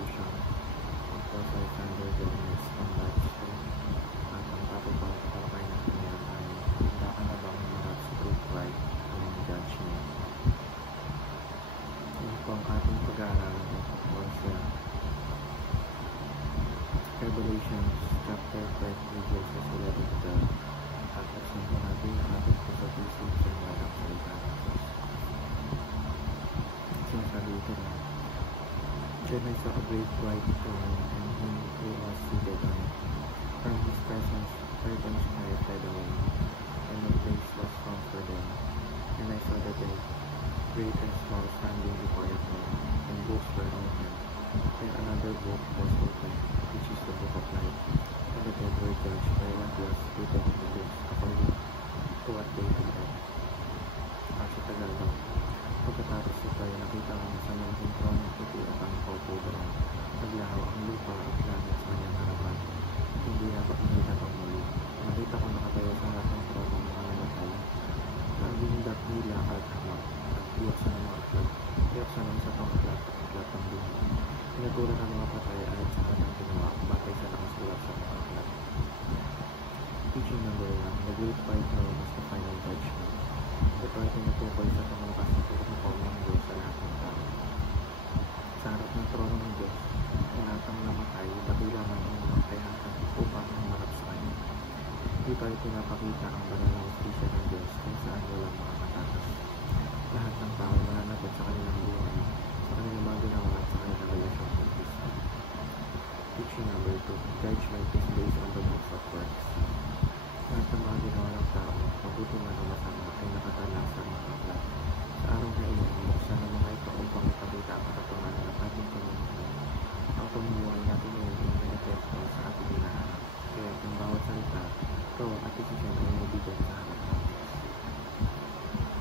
Revolution of Course Alexander Gomez on Live Stream. At ang topic ng talakay natin ngayon ay handa ka na bang marap sa Great White o Judgment? Yan po ang ating pag-aaralan tungkol sa Revelation chapter 20 verses 11 to 12. At buksan po natin ang ating puso-isip sa mga ng salita ng Diyos. Sinasabi ito na, Then I saw a great white throne and him who was seated on it. From his presence earth and sky fled away, and no place was found for them. And I saw the dead, great and small, standing before the throne, and books were opened. And another book was opened, which is the book of life. And the dead were judged by what was written in the books according to what they had done. Sa Tagalog, pagkatapos ito ay nakita ko sa malaking trono ng puti at ang kaupo doon. Naglahaw ang lupa at langit sa kanyang harapan. Hindi na makikita pang muli. Nakita ko nakatayo sa lahat ng trono ng mga namatay. Naging dakila at hamak at iwasan ng mga aklat. Iwasan ng isa pang aklat at aklat ng buhay. Pinatulan ng mga patay ayon sa kanyang ginawa batay sa nakasulat sa mga aklat. Teaching number 1, the Great White Throne is the final judgment. Ito ay tinutukoy sa pangwakas na pagkakapag ng Diyos sa lahat ng tao. Sa harap ng trono ng Diyos, tinatang namatay, dakila man ang namatayhan upang humarap sa kanya. Dito ay pinapakita ang banal na hustisya ng Diyos kung saan walang makakatakas. Lahat ng tao mananagot sa kanilang buhay, sa kanilang mga ginawa at sa kanilang relasyon sa Kristo. Teaching number 2, judgment is based on the books of works. Lahat ng mga ginawa ng tao, mabuti man o masama, ay nakatala sa mga aklat. Sa araw na iyon, buksan ng mga ito upang ipakita ang katotohanan ng ating pamumuhay. Ang pamumuhay natin ngayon ay manifesto sa ating hinahanap. Kaya ang bawat salita, gawa at desisyon ay mabigat sa harap ng Diyos.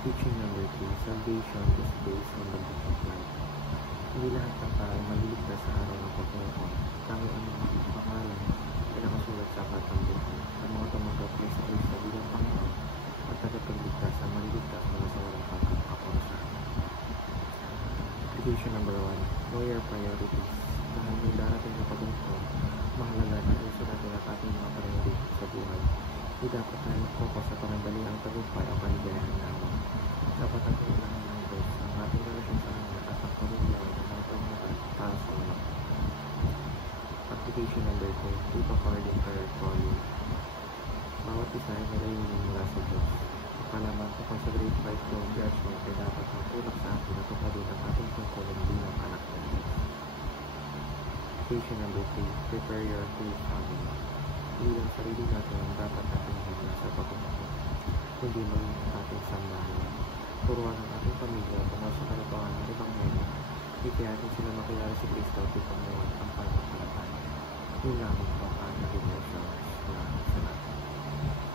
Teaching number 3, salvation is based on the book of life. Hindi lahat ng tao maliligtas sa araw ng pagkakataon. Tangi ang mga pangalan ay nakasulat sa aklat ng buhay. Ang mga tumanggap ay sa Kristo bilang Panginoon at tagapagligtas ang maliligtas mula sa walang pagkakaparusahan. Application number 1, know your priorities. Dahil may darating na pagkakataon, mahalaga na ayusin natin ang ating mga priorities sa buhay. Hindi dapat tayo mag-focus sa panandali ang tagumpay o kaligayahan lamang. Dapat natin unahin ng Diyos ang ating relasyon sa Kanya at ang pamilya ng mga pagmamahal para sa walang. Application number 2, keep according to your calling. Bawat isa ay nilayunin mula sa Diyos. Ang kalaman sa Great White Throne Judgment ay dapat magtulak sa atin na tupadin ang ating tungkulin bilang anak ng Diyos. Application number 3, prepare your full family. Hindi lang sarili natin ang dapat natin hingin sa pagkakataon, kundi maging ang ating sambahayan. Turuan ang ating pamilya tungkol sa katotohanan ng Ebanghelyo. Hikayatin sila makilala si Kristo at ipanguhan ang pananampalataya. Yun lamang po ang ating devotions. Maraming salamat.